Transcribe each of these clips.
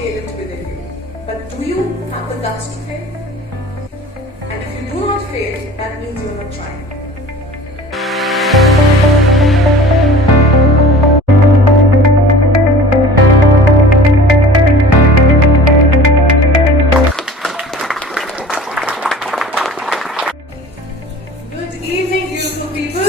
talent within you. But do you have the guts to fail? And if you do not fail, that means you're not trying. Good evening, beautiful people.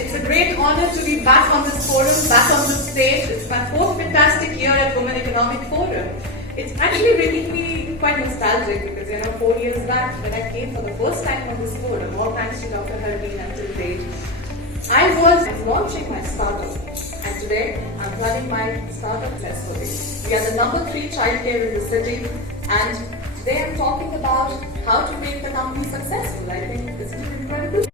It's a great honor to be back on this forum, back on this stage. It's my fourth fantastic year at Women Economic Forum. It's actually making me quite nostalgic because, 4 years back when I came for the first time on this forum, all thanks to Dr. Harbeen until date, I was launching my startup. And today, I'm running my startup successfully. We are the number 3 childcare in the city, and today I'm talking about how to make the company successful. I think this is incredible.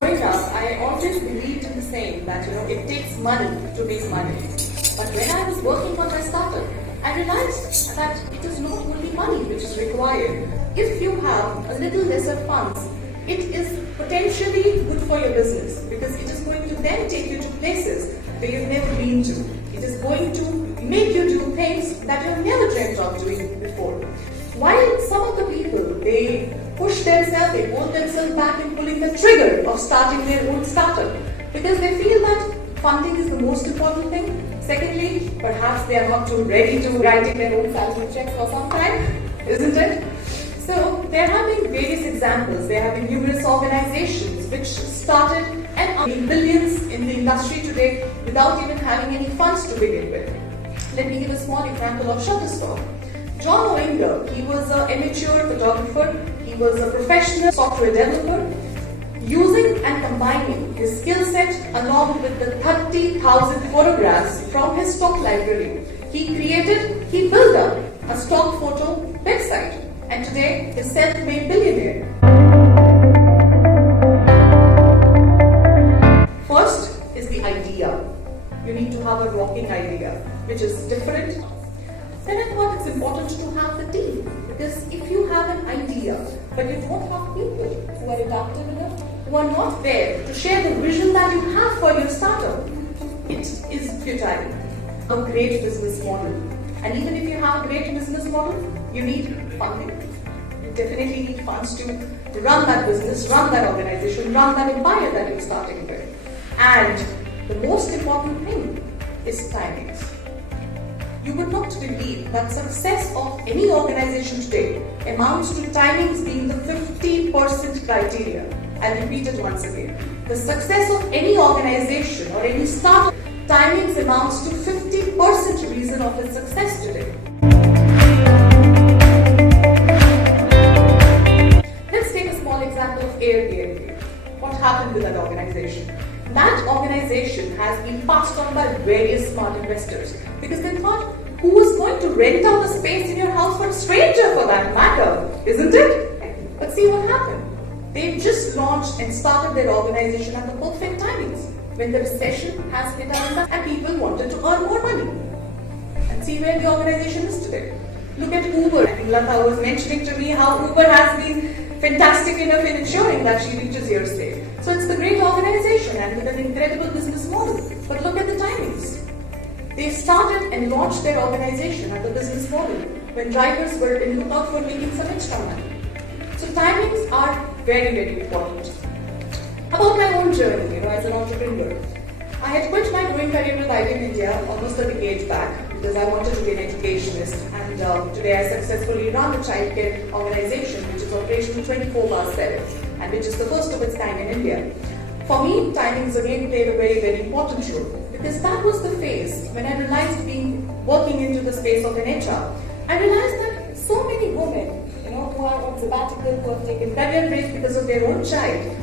Growing up, I always believed in the saying that it takes money to make money. But when I was working on my startup, I realized that it is not only money which is required. If you have a little lesser funds, it is potentially good for your business because it is going to then take you to places where you've never been to. It is going to make you do things that you've never dreamt of doing before. While some of the people, they push themselves, they hold themselves back in pulling the trigger of starting their own startup because they feel that funding is the most important thing. Secondly, perhaps they are not too ready to writing their own salary checks for some time, isn't it? So there have been various examples. There have been numerous organizations which started and are making billions in the industry today without even having any funds to begin with. Let me give a small example of Shutterstock. John Owinger, he was an amateur photographer, he was a professional software developer. Using and combining his skill set along with the 30,000 photographs from his stock library, he built up a stock photo website, and today he's a self-made billionaire. First is the idea. You need to have a rocking idea, which is different. Then I thought it's important to have the team, because if you have an idea, but you don't have people who are adaptive enough, who are not there to share the vision that you have for your startup, it is futile. A great business model. And even if you have a great business model, you need funding. You definitely need funds to run that business, run that organization, run that empire that you're starting with. And the most important thing is timings. You would not believe that success of any organization today amounts to timings being the 50% criteria. I'll repeat it once again. The success of any organization or any startup, timings amounts to 50% reason of its success today. Let's take a small example of Airbnb. What happened with that organization? That organization has been passed on by various smart investors because they thought, who is going to rent out a space in your house for a stranger for that matter, isn't it? But see what happened. They just launched and started their organization at the perfect timings when the recession has hit us and people wanted to earn more money. And see where the organization is today. Look at Uber. I think Lata was mentioning to me how Uber has been fantastic enough in ensuring that she reaches here safe. So it's the great organization and with an incredible business model. But look at the timings. They started and launched their organization at the business model when drivers were in lookout for making some extra money. So timings are very, very important. About my own journey, as an entrepreneur. I had quit my growing career with IBM India almost a decade back because I wanted to be an educationist, and today I successfully run a childcare organization which is operational 24/7 and which is the first of its kind in India. For me, timings again played a very, very important role because that was the phase when I realized working into the space of an HR. I realized that so many women, who are on sabbatical, who have taken career breaks because of their own child,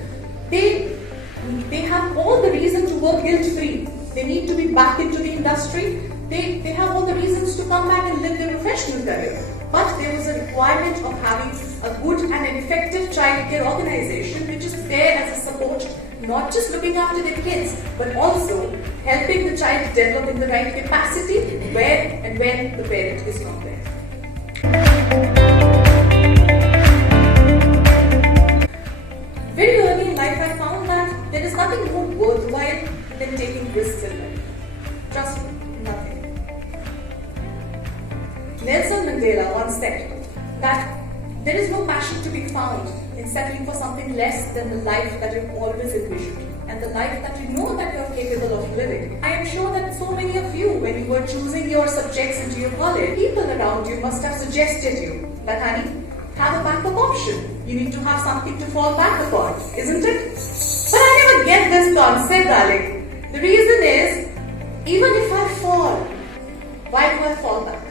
they have all the reason to work guilt-free. They need to be back into the industry. They have all the reasons to come back and live their professional career. But there was a requirement of having a good and an effective childcare organization which is there as a support, not just looking after their kids, but also helping the child develop in the right capacity where and when the parent is not there. Very early in life, I found that there is nothing more worthwhile than taking risks in life. Trust me, nothing. Nelson Mandela once said that there is no passion to be found in settling for something less than the life that you've always envisioned and the life that you know that you're capable of living. I am sure that so many of you, when you were choosing your subjects into your college, people around you must have suggested you that, honey, have a backup option. You need to have something to fall back upon, isn't it? But I never get this concept, darling. The reason is, even if I fall, why do I fall back?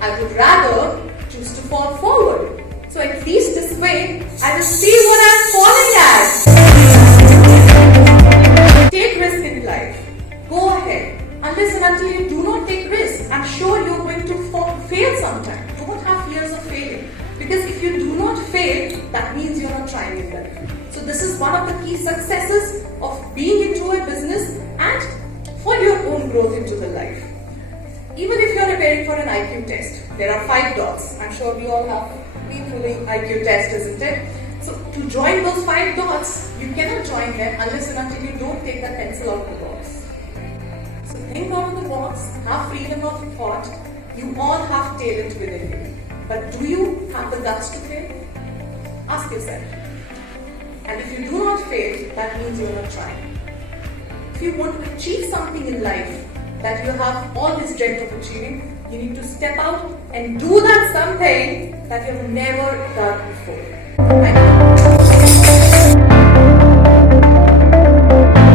I would rather choose to fall forward. So at least this way, I will see what I'm falling at. Take risk in life. Go ahead. Unless and until you do not take risks, I'm sure you're going to fail sometime. Don't have fears of failing. Because if you do not fail, that means you're not trying in life. So this is one of the key successes of being into a business and for your own growth into the life. Even if you're preparing for an IQ test, there are 5 dots. I'm sure we all have been through the IQ test, isn't it? So to join those 5 dots, you cannot join them unless and until you don't take that pencil out of the box. So think out of the box, have freedom of thought. You all have talent within you. But do you have the guts to fail? Ask yourself. And if you do not fail, that means you're not trying. If you want to achieve something in life that you have always dreamt of achieving, you need to step out and do that something that you've never done before. Thank you.